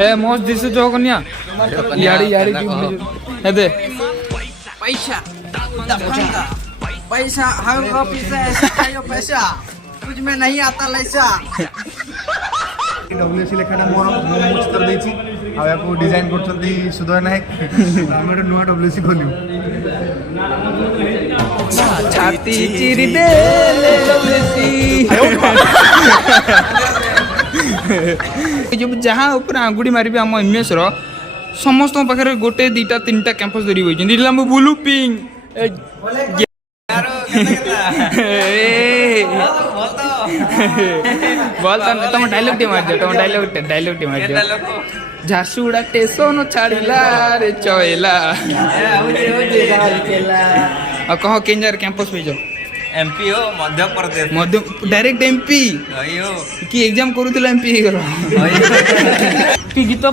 ए मस्त दिसु जो कन्या यारी यारी की है दे पैसा दफंगा पैसा हर ऑफिस ऐसा खायो पैसा कुछ में नहीं आता लैसा डब्ल्यूसी लेखाटा मोर मो चित्र देछि आ याको डिजाइन करछथि सुधर नायक हम एक नुआ डब्ल्यूसी खोलियो छाती चिरी दे ले डब्ल्यूसी जो जहाँ ऊपर आंगुड़ी मारिबे हम एमएस रो समस्त पाखे गोटे दीटा तीनटा कैंपस धरी होई नीलम ब्लू पिंक बोल तुम डायलॉग टी मार दियो तुम डायलॉग टी मार दियो झारसुगुड़ा स्टेशन छाड़िला रे चोइला आ कहो केंजर कैंपस पे जाओ एमपी हो मध्य प्रदेश मध्य डायरेक्ट एमपी अयो कि एग्जाम करूथिला एमपी हे गलो पी गीत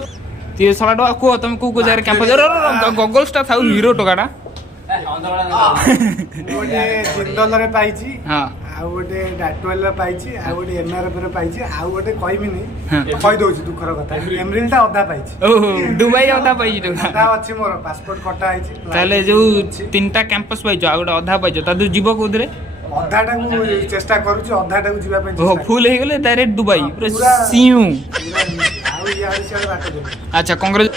ते सलाडो को तुम को जगह कैंपस गगल्स ता थाउ हीरो टोकाटा गोटे जिंदल रे पाइछि हां आ गोटे डाटवेल रे पाइछि आ गोटे एमआरएफ रे पाइछि आ गोटे कहबिनी कहि दोछि दुखर कथा एमरिल ता अधा पाइछि ओहो दुबई अधा पाइछि तो अधा अछि मोर पासपोर्ट कटा आइछि ताले जो तीनटा कैंपस पाइछो आ गोटे अधा पाइछो ता तू जीवो कोदरे अधाटा को चेष्टा करूछि अधाटा को जीवा पे ओ फुल हे गेले डायरेक्ट दुबई पूरा सीयू आ यार से बात दे अच्छा कांग्रेस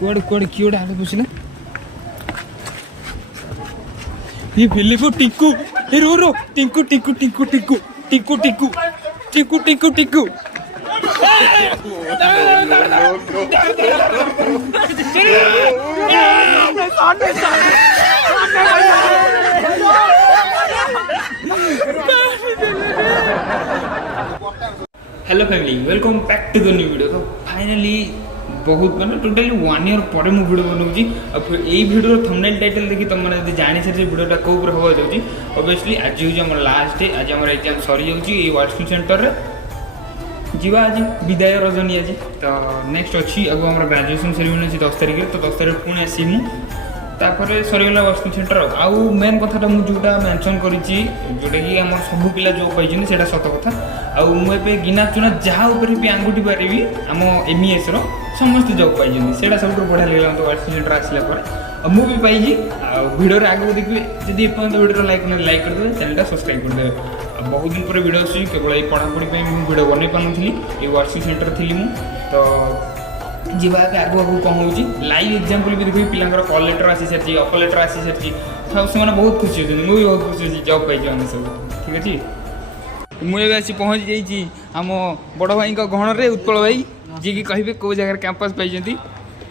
कोड कोड क्यों डाल पूछना ये फिलिपो टिक्कू ए रो रो टिक्कू टिक्कू टिक्कू टिक्कू टिक्कू टिक्कू टिक्कू टिक्कू टिक्कू hello family welcome back to the new video तो फाइनली बहुत मैंने टोटाली 1 ईयर पर मु वीडियो बनाऊँगी यही वीडियो थंबनेल टाइटल देखी तुम मैंने जानी सारी वीडियोटा कौ ऊपर हवा जाऊँगी ऑब्वियसली आज हूँ आम लास्ट डे आज आम एग्जाम सरी जाऊँगी व्हाट्सएप सेंटर रे जीवा आज विदाय रजनी आज तो नेक्स्ट अच्छी आगे आम ग्रेजुएशन सेरेमनी अच्छी 10 तारिख तो 10 तारिख पुणी आसमु तापर सरीगला व्हाट्सएप सेंटर आउ मेन कथाटा मुझे जोटा मेंशन करी जोटा कि आम सब पिला जो पाई सत कथा आउ मुझे गिना चुना जहाँ भी आंगुठी पारि आम एमईएस समस्त जॉब पाई सब बढ़िया लगे मतलब व्हाट्सएप सेंटर आसला मुझे पाई भिडियो आगे देखिए जब एपर्त वीडियो लाइक करदे चैनल सब्सक्राइब करदे बहुत दिन पर वीडियो आसूँ केवल ये पढ़ापढ़ी वीडियो बन पानी ये व्हाट्सएप सेंटर थी मु तो जीवा आगे आगू आगू कौन हो लाइव एग्जाम्पल भी देखिए पिलांकर कॉल लेटर आसी सारी ऑफर लेटर आसी सारी सब से बहुत खुशी होती मुझे बहुत खुशी होती जॉब पाई सब ठीक अच्छे मुझे आसी पहुँच जाइए आम बड़ भाई गहण में उत्पल भाई जी की कहे कौ जगह कैंपस पाई जल्दी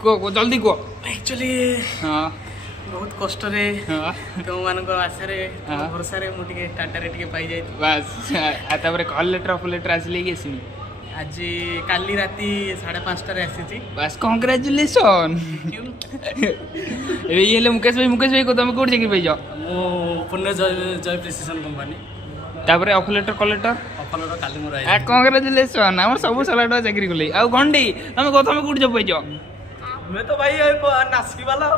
कह एक्चुअली हाँ बहुत कष्ट रे तुम मान आशा भरोसा मुझे टाटा रे पाई जाए बस तापर कॉल लेटर ऑफर लेटर आसिले कि आसमी आज काली राती 5:30 आसी बस कंग्रेचुलेसन ये मुकेश भाई को तुम कौन चाकरी पाइज पुणे जय प्रिसिजन कंपनी तापर ऑफर लेटर कॉल लेटर काली मोर कंग्रेचुलेसन आम सब सारा चाकरी कले आ घंटी तुम तुम कौट जब पाइज मैं तो भाई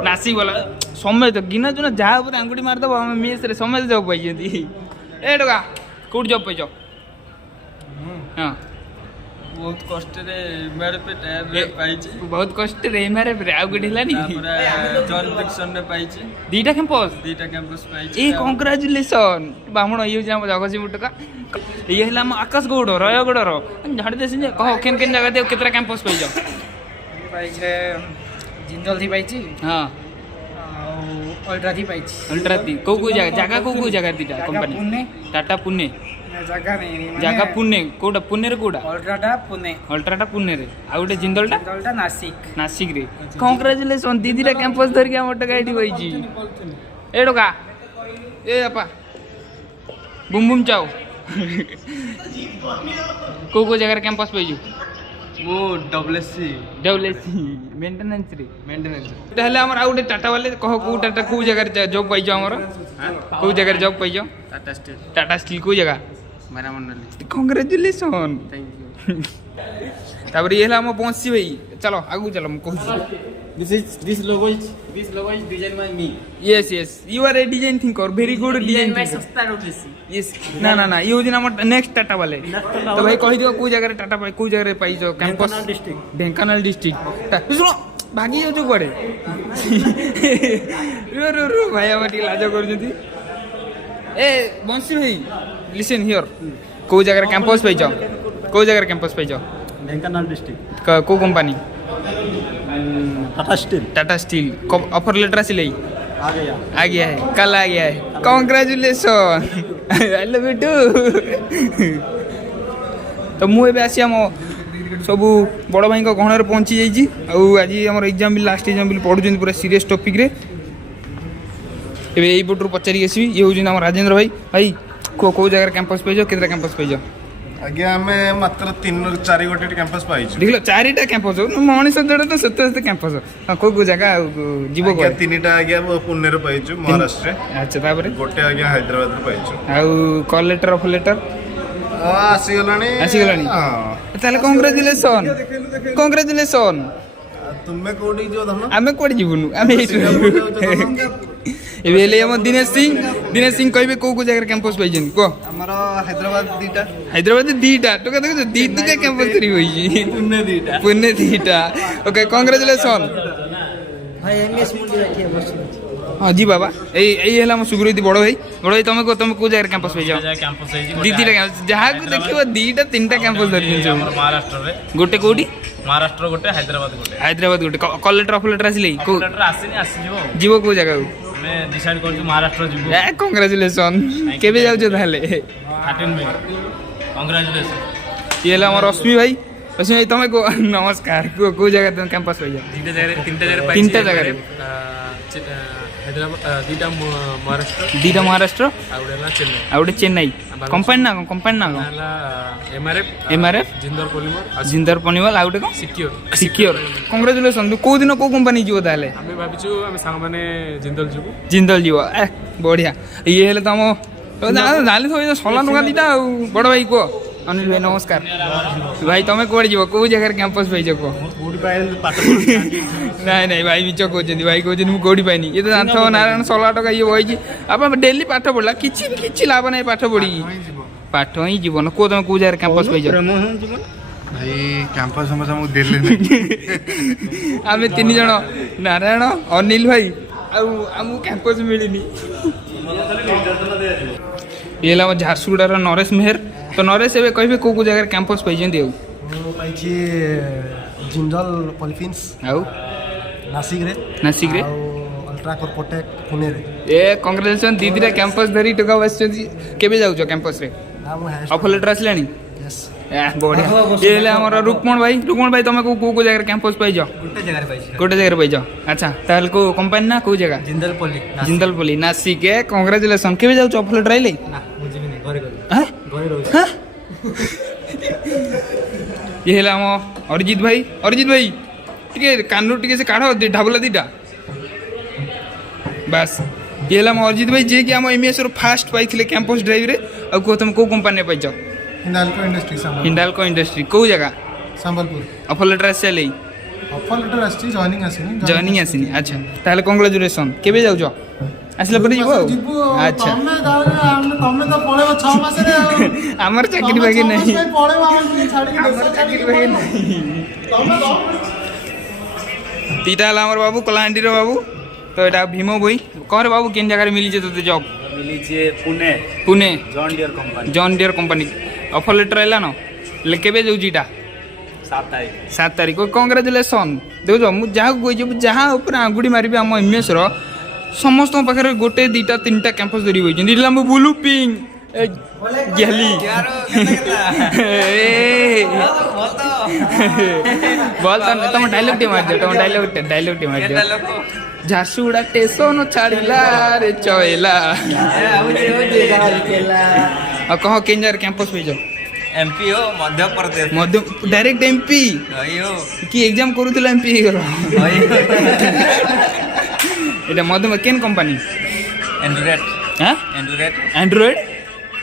नासिक वाला समय तो गिना चुना जहाँ ऊपर आंगुठी मारदब आम मेस समय जब पाई ए टका कौट जब पाइज हाँ बहुत कष्ट रे मेरे पे टायर रे पाइछि बहुत कष्ट रे मेरे पे आ गुडी हलानी जॉन फिक्सन रे पाइछि दीटा कैंपस पाइछि ए कांग्रेचुलेसन बामण ये हम जगतसिंहपुर टका ये हला हम आकाश गौड़ रयगढ़ रो झाड़ देसिन कह केन केन जगह दे केतरा कैंपस पाइ जाओ पाइछे जिंदल थी पाइछि हां अल्ट्रा थी पाइछि अल्ट्रा थी को जगह दीटा कंपनी पुणे टाटा पुणे जगह पुणे कोडा पुणे रे कोडा अल्ट्राटा पुणे रे आ गोटे जिंदलटा नासिक रे कांग्रेचुलेसन दीदीरा कैंपस धर के हम टका एठी होईची ए टका ए अपा बुम बुम चाओ को जगह कैंपस पे वो डब्ल्यूएससी मेंटेनेंस ताहले हमर आ गोटे टाटा वाले कह को टाटा को जगह जॉब पाइछ हमर को जगह जॉब पाइछ टाटा स्टील को जगह मेरा मंडली कांग्रेचुलेसन तापर ये हम बंसी भाई चलो आगु चलो मैं कहूँ This logo is designed by me. Yes yes you are a design thinker very good design सस्ता रोटेसी. यस ना ना ना ये होजी ना नेक्स्ट टाटा वाले तो भाई कहि दियो को जगह टाटा पाई को जगह पाई जो कैंपस ढेंकानाल डिस्ट्रिक्ट सुनो भागी जाऊ कुआडे रो रो भाई हम टी लाज करजती ए बंसी भाई लिसन हियर को जगह कैंपस पाई जाओ को जगह कैंपस पाई जाओ ढेंकानाल डिस्ट्रिक्ट. को company Tata Steel. Tata Steel offer letter आसिले आ गया है कल आ गया है congratulation I love you too तो मु एबे आसी हम सब बड़ भाई गहण पहुँची जाइए आज आम एग्जाम भी लास्ट एग्जाम भी पढ़ुं पूरा सीरीयस टॉपिक रे एबे यही पटू पचारि आसबि ये हूँ आम राजेंद्र भाई भाई को जगह कैंपस पाइज केतटा कैंपस पाइज आज्ञा आमे मात्र 3-4 गोटे कैंपस पाइछु देख लो 4टा कैंपस मनीष जोड़ा तो सत्य कैंपस को जगह जीव आज्ञा 3टा आज्ञा पुणे रे पाइछु महाराष्ट्र अच्छा तापर गोटे आज्ञा हैदराबाद रे पाइछु आउ कॉल लेटर ऑफ लेटर आसी गलानी हां ताले कांग्रेचुलेशन तुमे कोडी जो धन आमे कोडी जीवनु आमे एबे ले हम दिनेश सिंह कहबे को जगह कैंपस पाइजन को हमर हैदराबाद दीटा तो कहते हैं दीटा कैंपस तरी होई पुणे दीटा ओके कांग्रेचुलेशन भाई एमएस मुंडी रखिए बस. हां जी बाबा एई हला हम सुग्रीति बड़ भाई तुम को जगह कैंपस पाइज कैंपस दीटा जहाँ को देखियो दीटा 3टा कैंपस धरि महाराष्ट्र रे गोटे कोडी महाराष्ट्र गोटे हैदराबाद गोटे कॉल लेटर ऑफ लेटर आसिले को लेटर आसीनी आसीजिवो जीव को जगह मैं डिसाइड करछु महाराष्ट्र जिवो ए कांग्रेचुलेशन केबे जाउ छ ताले 13 में कांग्रेचुलेशन ये हला हमर रश्मि भाई तुम को नमस्कार को जगह तुम कैंपस पाइज 3टा जगह हैदराबाद दीटा महाराष्ट्र चेन्नई आउटे चेन्नई कंपनी ना एमआरएफ जिंदर पॉलीमर आउटे को सिक्योर कांग्रेचुलेशन को दिन को कंपनी जीव ताले आमे भाबिछु आमे सांग माने जिंदल जीव ए बढ़िया ये हेले तम जाली थोड़ी 16 टका दीटा बड़ भाई को अनिल भाई नमस्कार भाई तुम कौन जीव को जगह कैंपस पाइज को नहीं भाई मिच कहते भाई कहते मुझे कौटी पाइनी ये तो जानते नारायण 16 टका ये वही आप डेली पाठ पढ़ला किसी लाभ ना पाठ पढ़ी पाठ ही जीवन को तुम को जगह कैंपस पाइज भाई कैंपस हम सब देले आमे 3 जण नारायण अनिल भाई आमु कैंपस मिलनी ये हम झारसुगुड़ार नरेश मेहर तो नरेश एवं कहे को जगह कैंपस पाइजन जिंदल पॉलिफिन्स आउ नासिक रे अल्ट्रा कॉर्पोटेक पुणे रे ए कांग्रेचुलेशन दीदीटा कैंपस धरी टका बस केबे जाउछ कैंपस रे ऑफर लेटर आसलानी यस बढ़िया ये हेले हमर रुक्मण भाई तुम को जगह कैंपस पाइज गोटे जगह पाइज अच्छा ताल को कंपनी ना को जगह जिंदल पॉली नासिक ए कांग्रेचुलेशन केबे जाउछ ऑफर लेटर आइले ना मुझे भी नहीं घरे रहू ये हेला हम अरिजित भाई टिके कानू टिके से काढ़ ढाबला दीटा बस ये हेला हम अरिजित भाई जे कि हम एमएस रो फास्ट पाइथिले कैंपस ड्राइव रे आ को तुम को कंपनी पाइछ हिंडाल्को इंडस्ट्री को जगह संबलपुर ऑफर लेटर आसले ऑफर लेटर आसी जॉइनिंग आसीनी अच्छा ताले कांग्रेचुलेशन केबे जाउछ आसला पर जीवो अच्छा तमे तो पळेबो 6 मास रे हमर चाकरी बाकी नहीं पळेबो हम छाडी के चाकरी बाकी नहीं तीटा हला हमर बाबू कलांडी रो बाबू तो एटा भीमो भाई कौन रे बाबू केन जगह मिली जे तो जॉब मिली जे Pune John Deere company offer letter आइला न ले केबे जाउ जीटा 7 तारीख कांग्रेचुलेशन देखो मु जहाँ को जहाँ ऊपर आंगुड़ी मारिबे हम एमएस रो समस्त पाखे गोटे 2टा 3टा कैंपस धरी होई नीलम ब्लू पिंक गेली बोल तुम डायलॉग टे मार दो डायलॉग टे मार दो झारसुगुड़ा स्टेशन छाड़िला रे चयला आ कहो केंजर कैंपस पे जाओ एमपी हो मध्य प्रदेश मध्य डायरेक्ट एमपी अयो कि एग्जाम करूला एमपी गलो एटा मध्य में केन कंपनी एंड्रॉइड हां एंड्रॉइड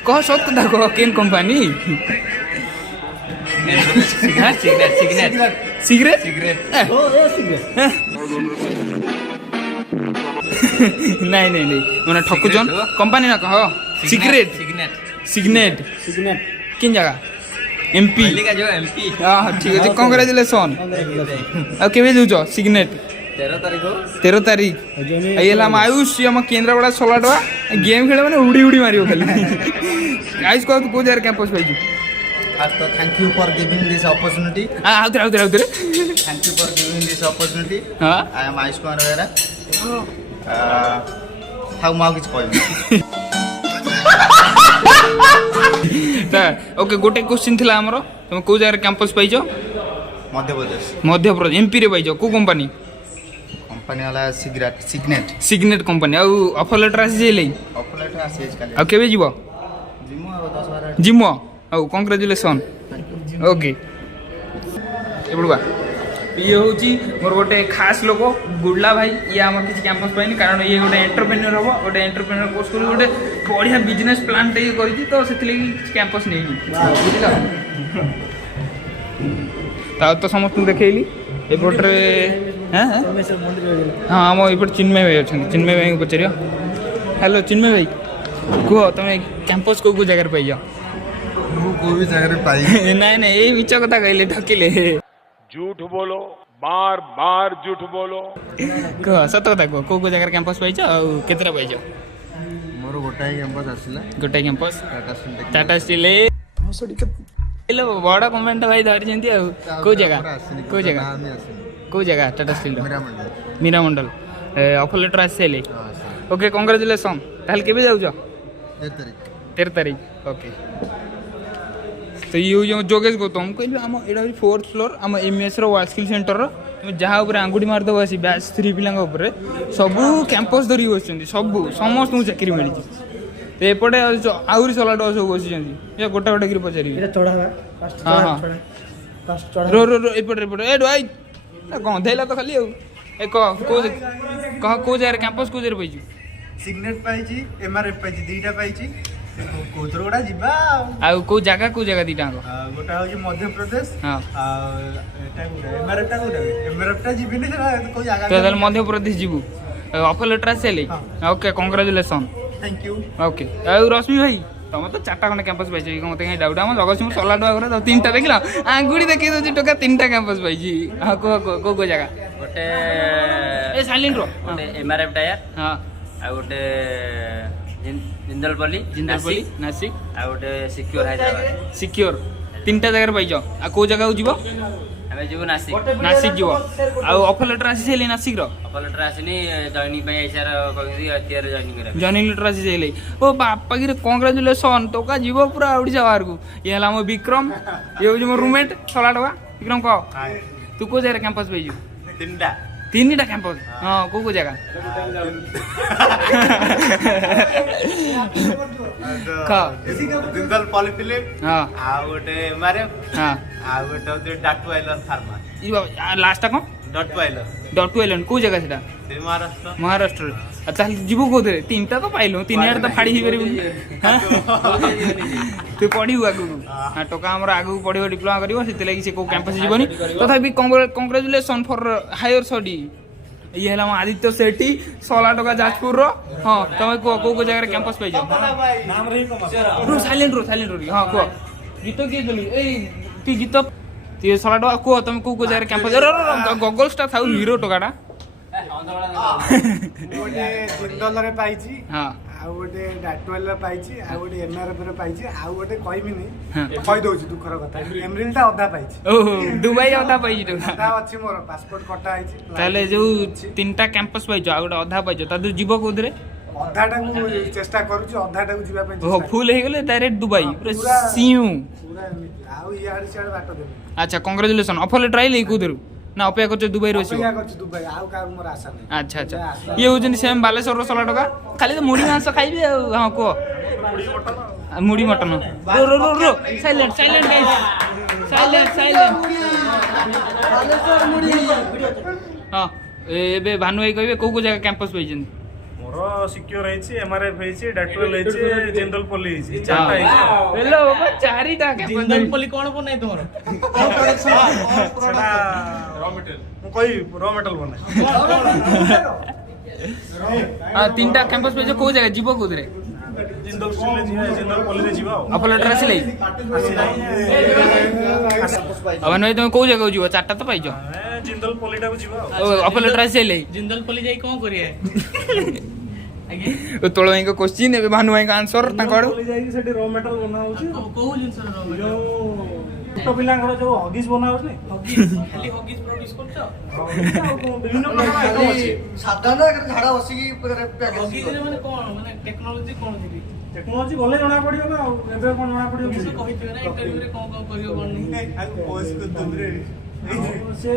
कह सब कथा कह केन कंपनी सिगरेट नहीं नहीं नहीं मैंने ठकुचन कंपनी ना कह सिगरेट सिग्नेट किन जगह एमपी हाँ ठीक है कंग्रेचुलेसन आ केबे दूच सिग्नेट 13 तारीख ये हम आयुष आम केन्द्रापड़ा 16 टका गेम खेल मैंने उड़ी उड़ी मार खाली आयुष कह तू कौ जगह कैंपस पाइଛୁ First, thank you for giving this opportunity. आउतरे Thank you for giving this opportunity. हाँ I am Ayush Kumar Behera. How much is going? Okay गोटे क्वेश्चन थिला हमरो तुम को जगह कैंपस पाइছো मध्य प्रदेश मध्य प्रदेश एमपी रे पाइছো को कंपनी कंपनी वाला सिगरेट सिग्नेट सिग्नेट कंपनी आ ऑफर लेटर आसी जेलै ऑफर लेटर आसी काली आ केबे जीवो जिमो 10 12 जिमो आ कंग्रेचुलेसन ओके एबडुआ ये होची मोर गोटे खास लोक गुडला भाई ये आम किसी कैंपस पाइनी कारण ये गोटे एंटरप्रेन्योर हम गोटे एंटरप्रेन्योर कोर्स कर गोटे बढ़िया बिजनेस प्लान टे करी तो से कैंपस नहीं बुझल तो समस्त देखली एपटे हाँ हाँ आम एपटे चिन्मय भाई अच्छा चिन्मय भाई को पचार हेलो चिन्मय भाई कह तुम कैंपस को जगह पाइज कोई भी जगह पाई नहीं नहीं ये मिछ कथा कहले ठकिले झूठ बोलो बार बार झूठ बोलो कह सत कथा कह को जगह कैंपस पाइज केतरा पाइज मोर गोटाई कैंपस आसिला गोटे campus Tata Steel Tata steel बड़ा कमेंट भाई धरी जंती को जगह को जगह टाटा स्टील मीरा मंडल ऑफर लेटर आसे ओके कांग्रेचुलेसन ताल केबे जाउछ 13 तारीख ओके तो ये जो जोगेश गौतम कहली आम एटा 4th फ्लोर आम एमएस रो वर्क स्किल सेंटर तुम जहाँ उपर आंगुठी मारदेव आसी बैच 3 पिला सबू कैंपस धरिक बस सबू समस्त चाकरी मिली तो एपटे आहरी सलाट सब बस गोटे गोटे कर पचारि हाँ हाँ रो रो रो एपटे एपटे ए भाई गंधेला तो खाली कह को जगह कैंपस को जगह पाइछु सिग्नेट पाइछि एमआरएफ पाइछि दुईटा पाइछि कोथर गोटा जिबा आ को जगह दीटा गोटा होछि मध्य प्रदेश हाँ एटा गोटा एमआरएफ टा गोटा एमआरएफ टा जिबिनी से को जगह तो मध्य प्रदेश जीवु ऑफर लेटर आसे okay congratulation thank you okay Rashmi भाई तुम तो 4टा खंडे कैंपस पाइछ मत कहीं डाउट आम जगतसिंह 16 टका करे 3टा देखला आंगुड़ी देखि दो टका 3टा कैंपस पाइछि हां को जगह गोटे ए साइलेंट रो गोटे एमआरएफ टायर हां आ गोटे जिंदलपल्ली नासिक आ गोटे सिक्योर हैदराबाद सिक्योर 3टा जगह पाइछ आ को जगह जीवो हमें जीव नासिक जीवो आ ऑफर लेटर आसी सेले नासिक रो ऑफर लेटर आसिनी जॉइनिंग पे आइसार कहि अतियार जॉइनिंग करे जॉइनिंग लेटर आसी सेले ओ बापा गिरे कांग्रेचुलेसन तो का जीवो पूरा ओडिसा बाहर को ये हला मो विक्रम ये हो मो रूममेट 16 टका विक्रम कह तू को जगह कैंपस पाइछु 3टा कैंपस हाँ को जगह जिंदल पॉलीफिलिप हाँ आ गोटे एमआरएफ हाँ आ गोटे होते डाटू आइलैंड फार्मा लास्ट कौन डॉट आइलैंड को जगह सेटा महाराष्ट्र अच्छा जीवो को 3टा तो पाइलो 3 आड़ तो फाड़ी ही तू पढ़ी आगू हाँ टका आम आगू पढ़ो डिप्लोमा कर से कैंपस जीवनी तथापि कांग्रेचुलेसन फॉर हायर स्टडी ये है आदित्य सेठी 16 टका जाजपुर हाँ तुम कह को जगह कैंपस पाइज साइलेंट रो हाँ कह गीत किए चली तु गीत 16 टका कह तुम को जगह कैंपस गगल्सटा था हीरो टकाटा गोटे जिंदल रे पाइछि हाँ आ गोटे डाटवेल रे पाइछि आ गोटे एमआरएफ रे पाइछि आ गोटे कहबिनी कहि दउछि दुखर कथा एमरिल टा अधा पाइछि ओहो दुबई अधा पाइछि तो अधा अछि मोर पासपोर्ट कटा आइछि ताले जो 3टा कैंपस पाइछ आ गोटे अधा पाइछ ता जीव कोदरे अधाटा को चेष्टा करूछि अधाटा को जीवा पे ओहो फुल हे गेले डायरेक्ट दुबई पूरा सीयू पूरा आ इयाड सियाड बाट देबे अच्छा कांग्रेचुलेसन ऑफर लेटर आइले कोदरु ना अपेक्षा कर दुबई रही अपेक्षा कर दुबई आउ का मोर आशा नहीं अच्छा अच्छा ये होजन सेम बालेश्वर 16 टका खाली तो मुड़ी मांस खाइबे हां को मुड़ी मटन रो रो रो रो साइलेंट गाइस साइलेंट बालेश्वर मुड़ी हां एबे भानु भाई कहबे को जगह कैंपस पाइछन मोर ମୋର ସିକ୍ୟୁର ହେଇଛି, ଏମଆରଏଫ ହେଇଛି, ଡାଟୁଏଲ ହେଇଛି, ଜିନ୍ଦଲ ପଲି ହେଇଛି, ଚାରିଟା ହେଇଛି। ହେଲୋ ବାବା ଚାରିଟା ଜିନ୍ଦଲ ପଲି କଣ ବନାଇ ତମର? ସେଟା ମୁଁ କହିବି ର ମେଟାଲ ବନାଏ। ତିନିଟା କ୍ୟାମ୍ପସ୍ ପାଇଛ, କୋଉ ଜାଗା ଯିବ କୋଉଥିରେ? ଜିନ୍ଦଲ ଷ୍ଟିଲରେ ଯିବା, ଜିନ୍ଦଲ ପଲିରେ ଯିବା ଆଉ। ଅଫର ଲେଟର ଆସିଲେ? ଭାନୁ ଭାଇ ତମେ କୋଉ ଜାଗାକୁ ଯିବ? ଚାରିଟା ତ ପାଇଛ। ଆମେ ଜିନ୍ଦଲ ପଲିଟାକୁ ଯିବା ଆଉ। ଅଫର ଲେଟର ଆସିଲେ? ଜିନ୍ଦଲ ପଲି ଯାଇ କଣ କରିବେ? ତୋଳ ଭାଇଙ୍କ କୋଶ୍ଚିନ୍, ଏବେ ଭାନୁ ଭାଇଙ୍କ ଆନ୍ସର ତାଙ୍କ ଆଡୁ। ପଲି ଯାଇକି ସେଠି ର ମେଟାଲ ବନା ହଉଛି। କୋଉ ଜିନିଷ ଯୋଉ ଛୋଟ ପିଲାଙ୍କର ଯୋଉ ହଗିସ୍ ବନା ହଉଛି, ଖାଲି ହଗିସ୍ ପ୍ରଡ୍ୟୁସ କରୁଛ? ବିଭିନ୍ନ ପ୍ରକାର ଆଇଟମ ଅଛି। ସାଧାରଣ ଝାଡା ବସିକି ହଗିସ୍ରେ ମାନେ କଣ, ମାନେ ଟେକ୍ନୋଲୋଜି କଣ ଯିବି? ଟେକ୍ନୋଲୋଜି ଗଲେ ଜଣା ପଡିବ ନା ଆଉ, ଏବେ କଣ ଜଣା ପଡିବ ସେ କିଛି? କହିଥିବେ ନା ଇଣ୍ଟରଭ୍ୟୁରେ କଣ କଣ କରିବ କଣ ନାହିଁ। ସେ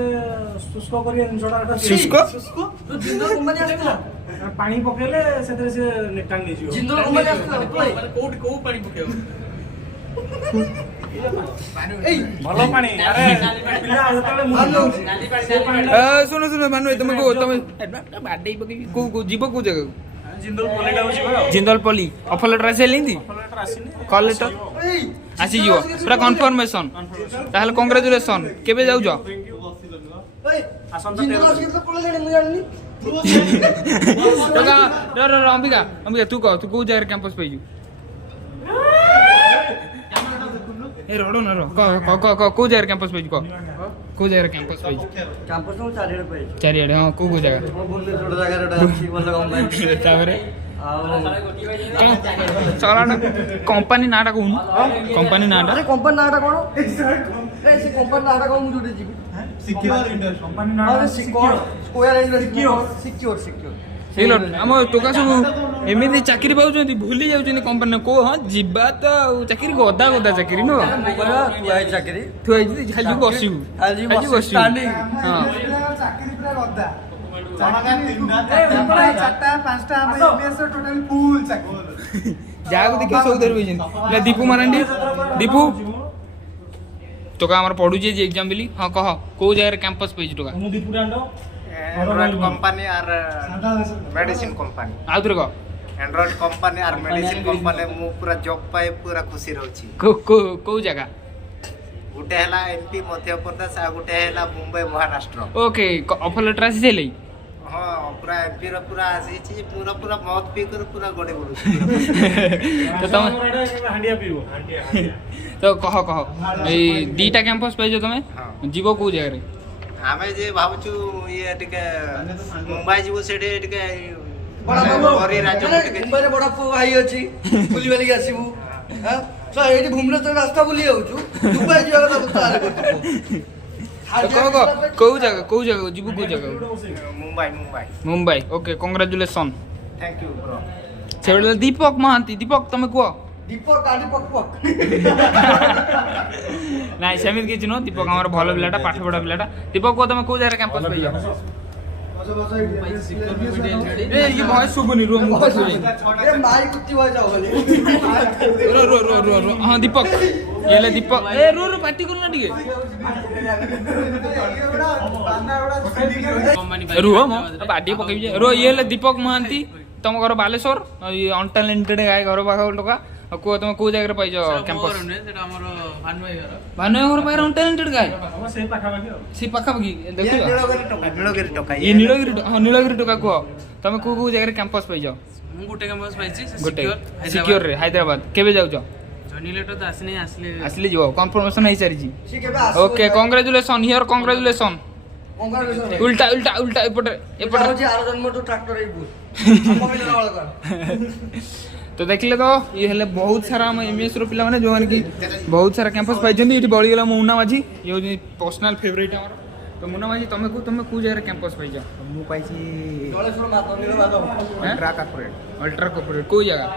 ଶୁଷ୍କ କରିବା ଜିନିଷଟା ଏଟା ଶୁଷ୍କ? ଜିନ୍ଦଲ କମ୍ପାନୀ ଆସିଥିଲା ପାଣି ପକେଇଲେ ସେଥିରେ ସେ ନିଟାନ ନେଇଯିବ। ଜିନ୍ଦଲ କମ୍ପାନୀ ଆସିଥିଲା ମାନେ କୋଉଠି କୋଉ ପାଣି ପକେଇବ? ଭଲ ପାଣି। ଆରେ ପିଲା ଯେତେବେଳେ ମୁଣ୍ଡ ଦଉଛି ସେ ପାଣିଟା ଶୁଣ ଭାନୁ ଭାଇ ତମେ ବାଡେଇ ପକେଇବି କୋଉ ଯିବ କୋଉ ଜାଗାକୁ? ଜିନ୍ଦଲ ପଲିଟାକୁ ଯିବା ଆଉ। ଜିନ୍ଦଲ ପଲି ଅଫର ଲେଟର ଆସିଲେ? ଲେଟର ଆସିନି, କଲ୍ ଲେଟର ଆସିଯିବ ପୁରା କନଫର୍ମେସନ। ତାହେଲେ କଂଗ୍ରାଚୁଲେସନ। କେବେ ଯାଉଛ? ଆସନ୍ତା ଜିନ୍ଦଲ ଆସିକି ପଳେଇଲେଣି ମୁଁ ଜାଣିନି ଅମ୍ବିକା ତୁ କହ, ତୁ କୋଉ ଜାଗାରେ କ୍ୟାମ୍ପସ ପାଇଛୁ? ଏ ରଡ ନା କୋଉ ଜାଗାରେ କ୍ୟାମ୍ପସ ପାଇଛୁ କହ? କୋଉ ଜାଗାରେ କ୍ୟାମ୍ପସ ପାଇଛୁ? କ୍ୟାମ୍ପସ ମୁଁ ଚାରିଆଡେ ପାଇଛି। ଚାରିଆଡେ? ହଁ କୋଉ କୋଉ ଜାଗା? ଭୁବନେଶ୍ୱର ଜାଗାରେ ଗୋଟେ ଅଛି ଭଲ କମ୍ପାନୀ। ତାପରେ ଆଉ କମ୍ପାନୀ ନାଁଟା କହୁନୁ? କମ୍ପାନୀ ନାଁଟା? ଆରେ କମ୍ପାନୀ ନାଁଟା କଣ? ଏ ସେ କମ୍ପାନୀ ନାଁଟା କଣ? ମୁଁ ଯୋଉଠି ଯିବି କମ୍ପାନୀ ସିକ୍ୟୁର ହେଇଲ ଆମ ଟୋକା ସବୁ ଏମିତି ଚାକିରି ପାଉଛନ୍ତି, ଭୁଲି ଯାଉଛନ୍ତି କମ୍ପାନୀ। କୋଉ ହଁ ଯିବା ତ ଆଉ ଚାକିରି ଗଦା ଚାକିରି ନୁହଁ, ଚାକିରି ତୁ ହେଇଛି ଖାଲି ବସିବୁ ଖାଲି ବସିବୁ। standing। ହଁ ଚାକିରି ପୁରା ଗଦା। ଚାରିଟା ପାଞ୍ଚଟା ଆମ MBS ଟୋଟାଲି ଫୁଲ୍ ଚାକିରି। ଯାହାକୁ ଦେଖିବ ସବୁ ଧରି ବଇଛନ୍ତି। ଦୀପୁ ମାରାଣ୍ଡି, ଦୀପୁ ଟୋକା ଆମର ପଢୁଛି ଯେ ଏକ୍ଜାମ ବୋଲି। ହଁ କହ କୋଉ ଜାଗାରେ କ୍ୟାମ୍ପସ ପାଇଛୁ ଟୋକା? ମୁଁ ଦୀପୁରାଣ୍ଡ एंड्रॉइड कंपनी और मेडिसिन कंपनी ଆଉ ଥରେ କହ। एंड्रॉइड कंपनी और मेडिसिन कंपनी मु पूरा जॉब पाए पूरा खुशी रहउची। କୋଉ ଜାଗା? गुटे हैला एमपी मध्य प्रदेश आ गुटे हैला Mumbai Maharashtra. Okay offer letter ଆସିଥିଲେ? हां पूरा एमपी रो पूरा आसी छी पूरा पूरा मौत पी कर पूरा गडे बोलू ତ ତମେ ହାଣ୍ଡିଆ ପିଇବ। ତ କହ ଏଇ ଦିଟା କ୍ୟାମ୍ପସ ପାଇଛ ତମେ, ଯିବ କୋଉ ଜାଗାରେ? आमे जे भाबुचु ये टिके मुंबई जीवो सेठी टिके बड़ी राज्य टिके ମୁମ୍ବାଇରେ ବଡ ପୁଅ ଭାଇ ଅଛି, ବୁଲି ବାଲିକି ଆସିବୁ। ଏଇଠି ଭୁବନେଶ୍ୱର ରାସ୍ତା ବୁଲି ଯାଉଛୁ, ଦୁବାଇ ଯିବା କଥା କହ କୋଉ ଜାଗାକୁ ଯିବୁ? କୋଉ ଜାଗାକୁ? Mumbai Mumbai. Okay congratulation. Thank you bro. ସେବେଳେ ଦୀପକ ମହାନ୍ତି। ଦୀପକ ତମେ କୁହ। ଦୀପକ କାଲି ପକ୍ ନାଇଁ ସେମିତି କିଛି ନୁହଁ, ଦୀପକ ଆମର ଭଲ ପିଲାଟା, ପାଠ ପଢା ପିଲାଟା। ଦୀପକ କୁହ ତମେ କୋଉ ଜାଗାରେ କ୍ୟାମ୍ପସ ପାଇଛ? ଏ ଇଏ ଭଏସ ଶୁଭୁନି, ରୁହ ମୁଁ ମାଇ କୁତି ଭଏସ ହବନି। ହଁ ଦୀପକ ଇଏ ହେଲେ ଦୀପକ। ଏ ରୁହ ପାଟି କରୁନା ଟିକେ, ରୁହ ମ ପାଟି ପକେଇବି ଯେ। ରୁହ ଇଏ ହେଲେ ଦୀପକ ମହାନ୍ତି, ତମ ଘର ବାଲେଶ୍ୱର, ଅନଟାଲେଣ୍ଟେଡ ଗାଏ, ଘର ପାଖ ଟୋକା। ଆଉ କୁହ ତମେ କୋଉ ଜାଗାରେ ପାଇଛ କ୍ୟାମ୍ପସ? ଭାନୁ ଘର ପାଖରେ ଅନଟାଲେଣ୍ଟେଡ ଗାଏ, ସେଇ ପାଖାପାଖି ଆଉ। ସେ ପାଖାପାଖି ଦେଖିବା। नीलगिरी टोका ଏ ନୀଳଗିରି ହଁ ନୀଳଗିରି ଟୋକା କୁହ ତମେ କୋଉ କୋଉ ଜାଗାରେ କ୍ୟାମ୍ପସ ପାଇଛ? ମୁଁ ଗୋଟେ କ୍ୟାମ୍ପସ ପାଇଛି, ଗୋଟେ ସିକ୍ୟୁରରେ ହାଇଦ୍ରାବାଦ। କେବେ ଯାଉଛ? ଜଏନିଂ ଲେଟର ତ ଆସିନି, ଆସିଲେ ଯିବ, କନଫର୍ମେସନ ହେଇସାରିଛି। ସିଏ କେବେ ଆସିବ? Okay congratulation here congratulation. ଉଲ୍ଟା ଉଲ୍ଟା ଉଲ୍ଟା ଏପଟେ ଏପଟେ ହଉଛି ଆର ଜନ୍ମଠୁ ଟ୍ରାକ୍ଟର ଏଇ ବୁଲ। ତ ଦେଖିଲେ ତ ଇଏ ହେଲେ ବହୁତ ସାରା ଆମ MBS ର ପିଲାମାନେ ଯୋଉମାନେ କି ବହୁତ ସାରା କ୍ୟାମ୍ପସ ପାଇଛନ୍ତି। ଏଠି ବଳିଗଲା ମୁନା ମାଝି, ଇଏ ହଉଛି ପର୍ସନାଲ ଫେଭରେଟ୍ ଆମର। ତ ମୁନା ମାଝି ତମେ କୋଉ ଜାଗାରେ କ୍ୟାମ୍ପସ ପାଇଛ? ମୁଁ ପାଇଛି ଅଲ୍ଟ୍ରା କର୍ପୋରେଟ। କୋଉ ଜାଗା?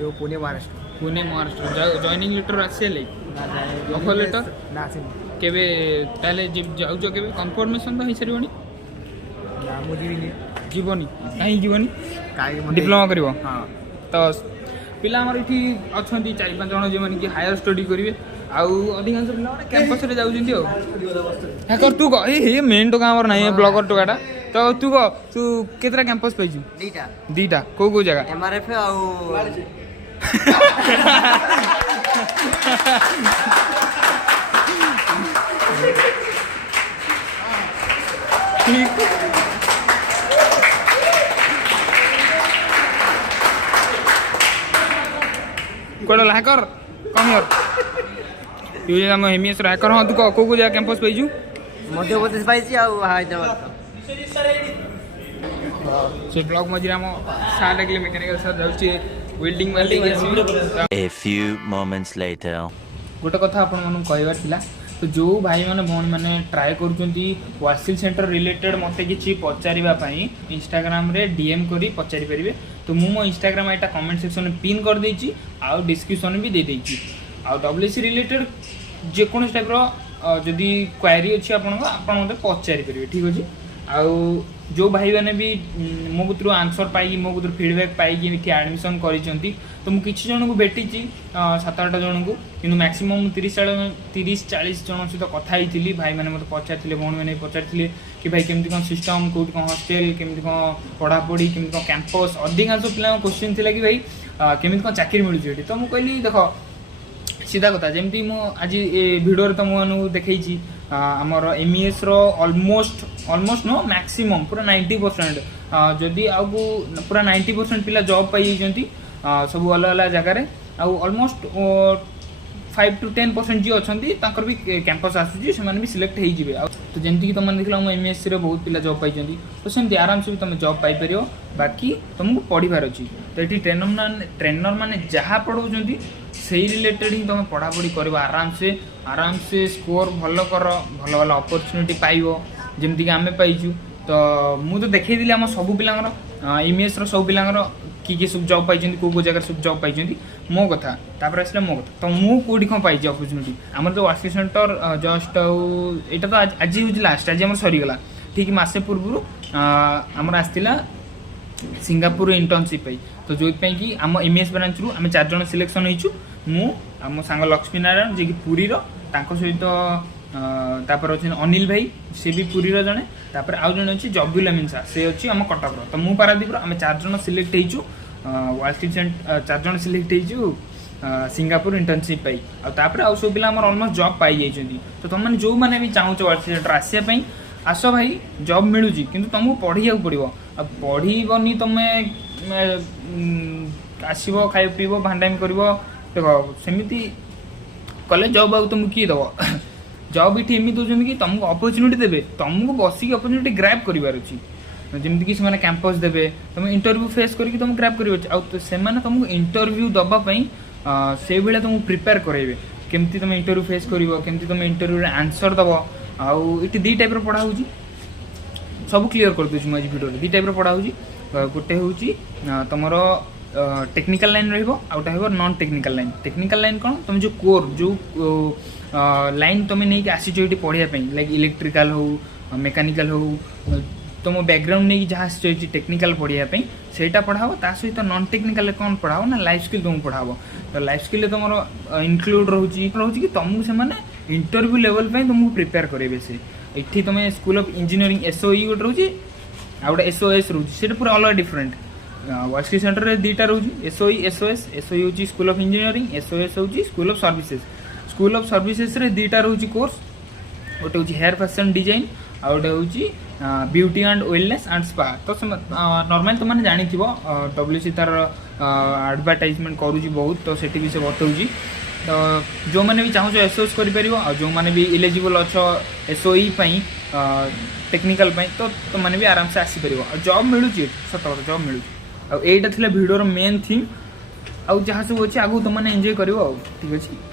यो पुणे महाराष्ट्र। ପୁନେ ମହାରାଷ୍ଟ୍ର। ଜଏନିଂ ଲେଟର ଆସିଲେ? ଅଫର ଲେଟର ना आसिन କେବେ? ତାହେଲେ ଯାଉଛ କେବେ? କନଫର୍ମେସନ ତ ହେଇସାରିବଣି? ना मु जीविनी ଯିବନି? କାହିଁକି ଯିବନି? काई ଡିପ୍ଲୋମା କରିବ? हां ତ ପିଲା ଆମର ଏଠି ଅଛନ୍ତି 4-5 ଜଣ ଯେଉଁମାନେ କି ହାୟର ଷ୍ଟଡି କରିବେ, ଆଉ ଅଧିକାଂଶ ପିଲାମାନେ କ୍ୟାମ୍ପସରେ ଯାଉଛନ୍ତି। ଆଉ ହ୍ୟାକର ତୁ କହ, ଏ ମେନ୍ ଟୋକା ଆମର ନାହିଁ, ବ୍ଲଗର ଟୋକାଟା तो तू कह तू केतरा कैंपस पाइछु दीटा दीटा को जगह एमआरएफ आउ ठीक कोड हैकर कम हियर ये हम एमएस हैकर हां तू को जगह कैंपस पाइछु मध्य प्रदेश पाइछि आउ हैदराबाद से ब्लॉग मजिरा हम साल लगले मैकेनिकल सर जाउची welding A few moments later. गोटे कथा आपण मन कहबार थिला तो जो भाई माने भौणी माने ट्राई करूचंती वासिल सेंटर रिलेटेड मते किछि पचारिबा पई इंस्टाग्राम रे डीएम करी पचारि परिबे तो मु मो इंस्टाग्राम आइटा कमेंट सेक्शन में पिन कर देछि आ डिस्क्रिप्शन भी दे देछि आ डब्ल्यूसी रिलेटेड जे कोन टाइप रो जदी क्वेरी अछि आपण मते पचारि परिबे ठीक अछि आ जो भाई मैंने भी मो कुतर आंसर पाई मो कुतर फीडबैक पाई कि एडमिशन करिसेंती तो मु किछि जन को भेटी 7-8 जन को किंतु मैक्सिमम 30-40 जन सहित कथा होइतिली भाई मैंने मते पचारथिले भौणी मैंने पचारथिले कि भाई केमती कोन सिस्टम कोट कोन हॉस्टल केमती कोन पढ़ा पढ़ी केमती कोन कैंपस अधिकांश पिला क्वेश्चन थिला कि भाई केमती कोन चाकरी मिलु जेटी तो मु कहली देखो सीधा कथा जमती मु आज ए वीडियो रे तो मु देखैछि आमर एमईएस रो ऑलमोस्ट नो मैक्सिमम पूरा 90% जदि आगु पूरा 90% पिला जॉब पाई जंती सब अलग अलग जगह रे आ ऑलमोस्ट 5 to 10% जी अछंती ताकर भी कैंपस आसुची से माने भी सिलेक्ट हेई जिवे तो जेंती कि तुम देखला हम एमएससी रे बहुत पिला जॉब पाई जंती तो सेमती आराम से भी तुम जॉब पाई परियो बाकी तुमको पढ़िबार अछि तो एठी ट्रेनर माने जहा पढौजंती सेही रिलेटेड ही तुम पढ़ा पढ़ी करबो आराम से स्कोर भलो कर भलो भलो अपॉर्चुनिटी पाइबो जेमती कि हमें पाइछु तो मु तो देखै दिली हम सब पिलांगर एमएस रो सब पिलांगर की सब जॉब पाई को जगह सब जॉब पाई मो कथा तापर आसला मो कथा तो मु कोडी खं पाई अपॉर्चुनिटी हमर जो वासी सेंटर जस्ट एटा तो आज यूज लास्ट आज हमर सरी गला ठीक मासे पूर्व हमर आस्तिला सिंगापुर इंटर्नशिप पाई तो जो कि आम एमएस ब्रांच रु आम 4 जन सिलेक्शन होइछु मु आम सांग लक्ष्मी नारायण जे कि पुरी रो ताको सहित तापर अछि अनिल भाई से भी पुरी रो जने तापर आउ जने अछि जबुल मिनसा से अछि आम कटक रो तो मु पारादीप रो आम 4 जन सिलेक्ट हेइछु वासी सेंटर 4 जन सिलेक्ट हेइछु सिंगापुर इंटर्नशिप पाई आ तापर आउ सब बिला हमर ऑलमोस्ट जॉब पाई जाइछंती तो तुम माने जो माने भी चाहू छ वासी सेंटर आसिया पई आस भाई जॉब मिलू जी किंतु तुमको पढ़िया पड़ो आ पढ़नी तुम आसब खाइ पीब भांडामी कर देख सेमती कले जॉब आउ तुमको किए दब जॉब ये एमती दूसरी कि तुमको अपॉर्चुनिटी देवे तुमको बसिक अपॉर्चुनिटी ग्रैब करार अच्छी जमीक से कैंपस देवे तुम इंटरव्यू फेस करके तुम ग्रैब कर तुमको इंटरव्यू दवाई से भाया तुमको प्रिपेयर कराइबे केमती तुम इंटरव्यू फेस करमती तुम इंटरव्यू आंसर दब आउ ये दी टाइप पढ़ा हो सब क्लीयर कर दूसरी मुझे वीडियो दी टाइप पढ़ा हो गोटे हूँ तुम टेक्निकल लाइन रहा नॉन टेक्निकल लाइन कौन तुम जो कोर जो लाइन तुम नहीं आसीच ये पढ़ाई लाइक इलेक्ट्रिकल हो मेकानिकल हो तुम बैकग्राउंड नहीं जहाँ आसी टेक्निकल पढ़ाई सेटा पढ़ाओ ता सहित नॉन टेक्निकल कौन पढ़ाओ ना लाइफ स्किल तुमको पढ़ाओ तो लाइफ स्किल तुम इनक्लूड रोचे कि तुमको से इंटरव्यू लेवल पे तुमको प्रिपेयर करेंगे से ये तुम स्कूल ऑफ इंजीनियरिंग एसओई गोटे रोचे आ गोटे एसओएस रोचे पूरा अलग डिफरेंट वास्की सेंटर रे दीटा रोचे एसओई एसओएस एसओई होची स्कूल ऑफ इंजीनियरिंग एसओएस होची स्कूल ऑफ सर्विसेज रे दीटा रोचे कोर्स गोटे होची हेयर फैशन डिजाइन आ गोटे होची beauty and wellness and spa तो नॉर्मल तुमने जानी डब्ल्यूसी तार एडवर्टाइजमेंट करूची बहुत तो सेठी भी से बताऊँगी तो जो मैंने भी चाहूँ एसओएस कर जो मैंने भी इलिजिबल अच्छो एसओई टेक्निकल तो तुमने भी आराम से आसीपर जॉब मिलूँ सत कथा जॉब मिलूँ आईटा भिडियोर मेन थीम आउ जहाँ सब अच्छे आगू तुमने एंजॉय कर ठीक अच्छे।